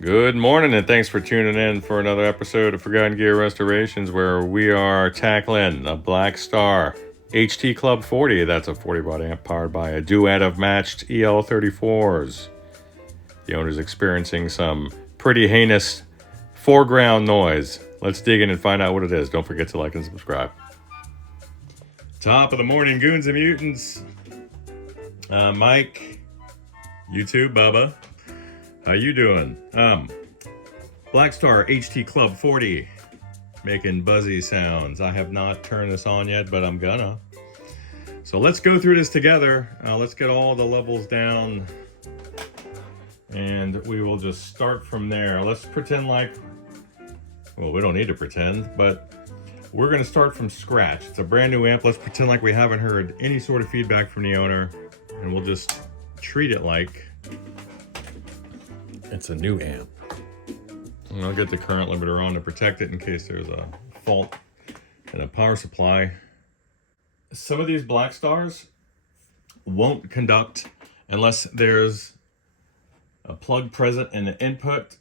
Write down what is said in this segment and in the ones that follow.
Good morning, and thanks for tuning in for another episode of Forgotten Gear Restorations, where we are tackling a Blackstar HT Club 40. That's a 40 watt amp powered by a duet of matched EL34s. The owner's experiencing some pretty heinous foreground noise. Let's dig in and find out what it is. Don't forget to like and subscribe. Top of the morning, goons and mutants. Mike, YouTube, Bubba. How you doing? Blackstar HT Club 40, making buzzy sounds. I have not turned this on yet, but I'm gonna. So let's go through this together. Let's get all the levels down, and we will just start from there. Let's pretend like, well, we don't need to pretend, but we're gonna start from scratch. It's a brand new amp. Let's pretend like we haven't heard any sort of feedback from the owner, and we'll just treat it like it's a new amp. And I'll get the current limiter on to protect it in case there's a fault in a power supply. Some of these Blackstars won't conduct unless there's a plug present in the input.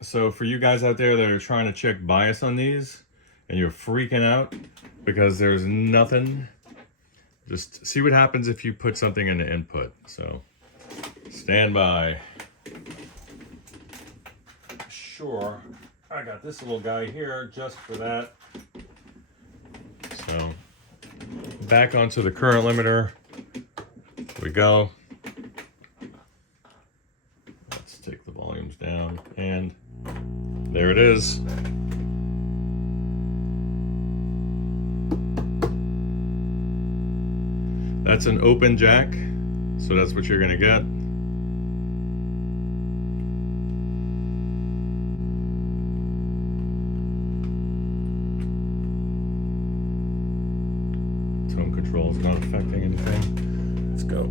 So for you guys out there that are trying to check bias on these and you're freaking out because there's nothing, just see what happens if you put something in the input. So stand by. Sure, I got this little guy here just for that. So back onto the current limiter. Here we go. Let's take the volumes down, and there it is. That's an open jack, so that's what you're gonna get. Tone control is not affecting anything. Let's go.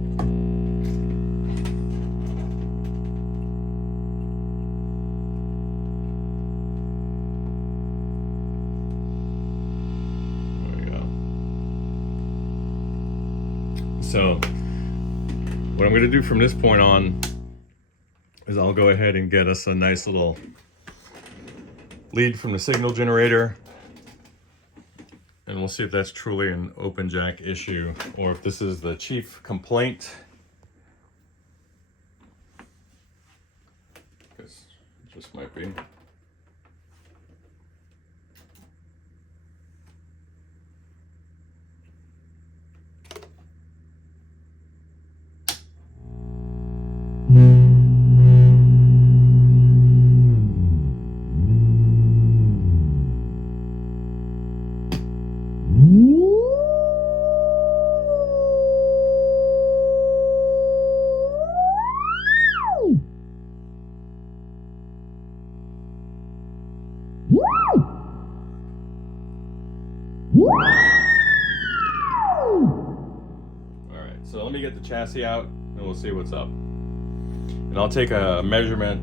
There we go. So what I'm going to do from this point on is I'll go ahead and get us a nice little lead from the signal generator. And we'll see if that's truly an open jack issue or if this is the chief complaint. Because it just might be. So let me get the chassis out and we'll see what's up. And I'll take a measurement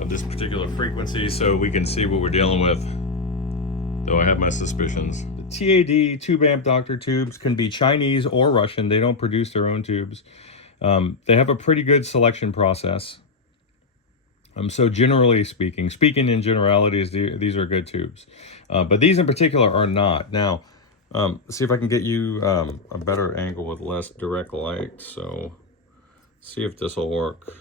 of this particular frequency so we can see what we're dealing with, though I have my suspicions. The TAD tube amp doctor tubes can be Chinese or Russian. They don't produce their own tubes. They have a pretty good selection process. So generally speaking in generalities, these are good tubes. But these in particular are not. Now, see if I can get you a better angle with less direct light. So see if this will work.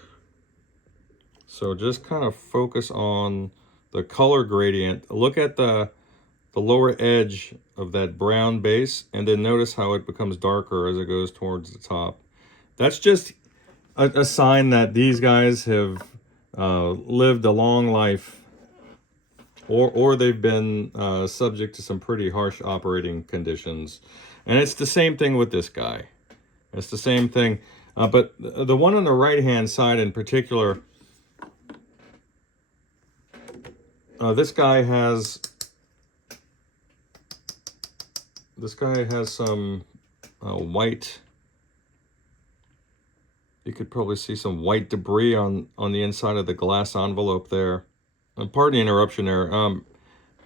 So just kind of focus on the color gradient. Look at the lower edge of that brown base, and then notice how it becomes darker as it goes towards the top. That's just a sign that these guys have lived a long life, or they've been subject to some pretty harsh operating conditions. And it's the same thing with this guy. It's the same thing. But the one on the right-hand side in particular, this guy has some white. You could probably see some white debris on the inside of the glass envelope there. Pardon the interruption there.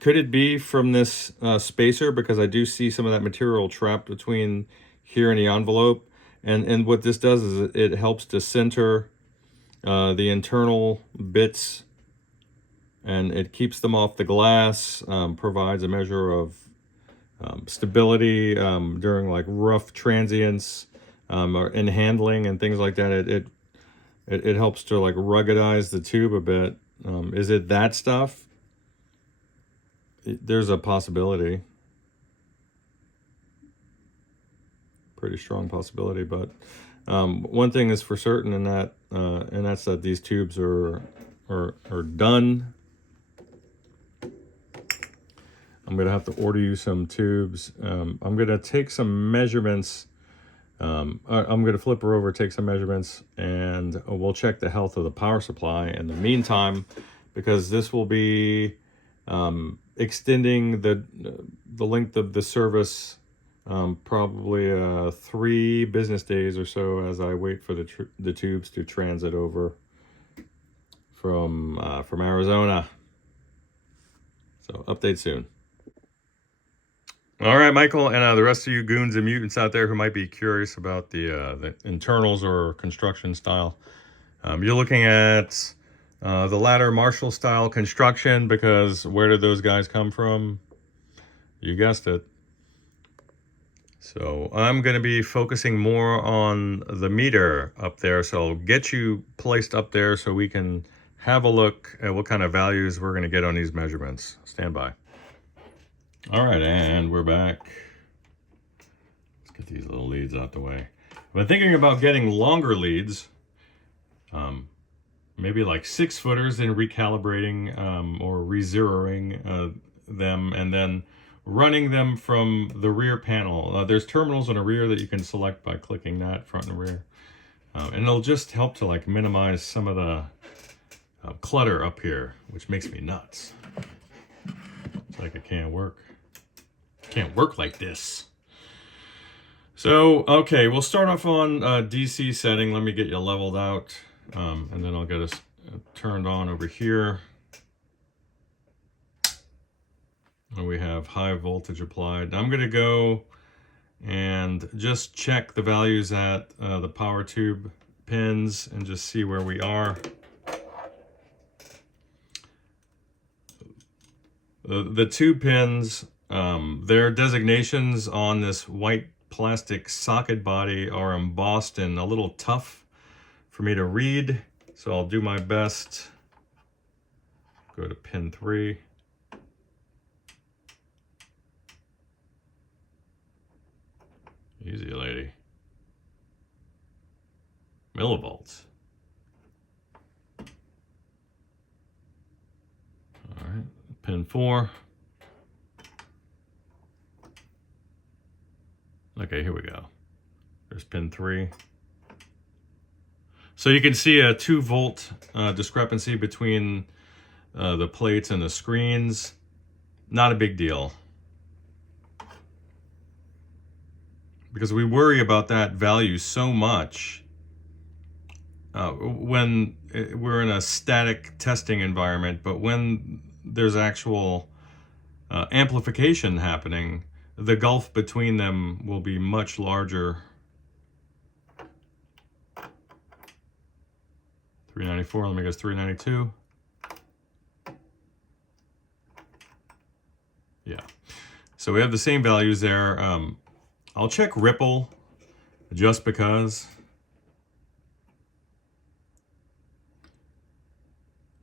Could it be from this spacer? Because I do see some of that material trapped between here and the envelope. And what this does is it helps to center the internal bits and it keeps them off the glass, provides a measure of stability during like rough transients or in handling and things like that. It helps to like ruggedize the tube a bit. Is it that stuff? There's a possibility. Pretty strong possibility, but one thing is for certain, in that and that's that these tubes are done. I'm gonna have to order you some tubes. I'm gonna take some measurements. I'm gonna flip her over, take some measurements, and we'll check the health of the power supply in the meantime, because this will be extending the length of the service, probably 3 business days or so, as I wait for the tubes to transit over from Arizona. So update soon. All right, Michael, and the rest of you goons and mutants out there who might be curious about the internals or construction style, you're looking at the latter Marshall style construction, because where did those guys come from? You guessed it. So I'm going to be focusing more on the meter up there, so I'll get you placed up there so we can have a look at what kind of values we're going to get on these measurements. Stand by. All right, and we're back. Let's get these little leads out the way. I've been thinking about getting longer leads, maybe like 6-footers, and recalibrating or re-zeroing them, and then running them from the rear panel. There's terminals on the rear that you can select by clicking that, front and rear. And it'll just help to like minimize some of the clutter up here, which makes me nuts. It's like it can't work. Can't work like this. So, okay, we'll start off on DC setting. Let me get you leveled out, and then I'll get us turned on over here. And we have high voltage applied. Now I'm going to go and just check the values at the power tube pins and just see where we are. The tube pins, their designations on this white plastic socket body are embossed and a little tough for me to read, so I'll do my best. Go to pin 3. Easy, lady. Millivolts. All right, pin 4. Okay, here we go. There's pin 3. So you can see a 2-volt discrepancy between the plates and the screens. Not a big deal, because we worry about that value so much when we're in a static testing environment, but when there's actual amplification happening, the gulf between them will be much larger. 394, let me guess, 392. Yeah. So we have the same values there. I'll check ripple just because.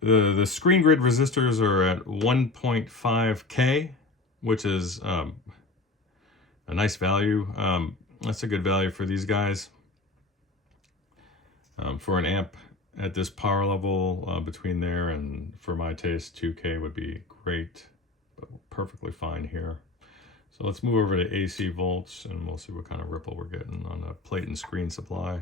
The screen grid resistors are at 1.5K, which is a nice value. That's a good value for these guys. For an amp at this power level, between there and, for my taste, 2K would be great, but perfectly fine here. So let's move over to AC volts, and we'll see what kind of ripple we're getting on the plate and screen supply.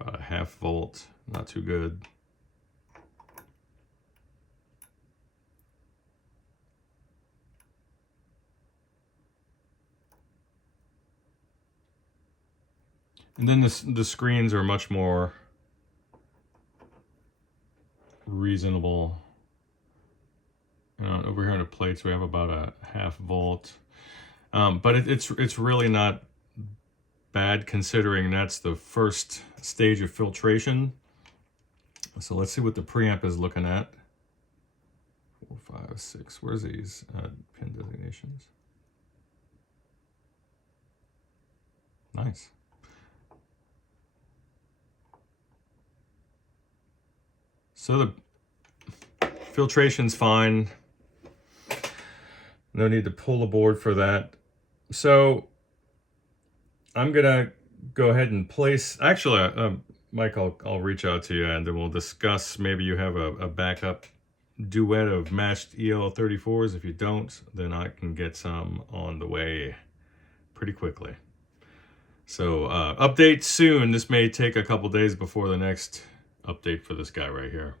About a 0.5 volt, not too good. And then the screens are much more reasonable. Over here on the plates we have about a 0.5 volt, but it's really not bad considering that's the first stage of filtration. So let's see what the preamp is looking at. 4, 5, 6. Where's these pin designations? Nice. So the filtration's fine. No need to pull the board for that. So I'm gonna go ahead and place, actually, Mike, I'll reach out to you and then we'll discuss, maybe you have a backup duet of matched EL34s. If you don't, then I can get some on the way pretty quickly. So update soon. This may take a couple days before the next update for this guy right here.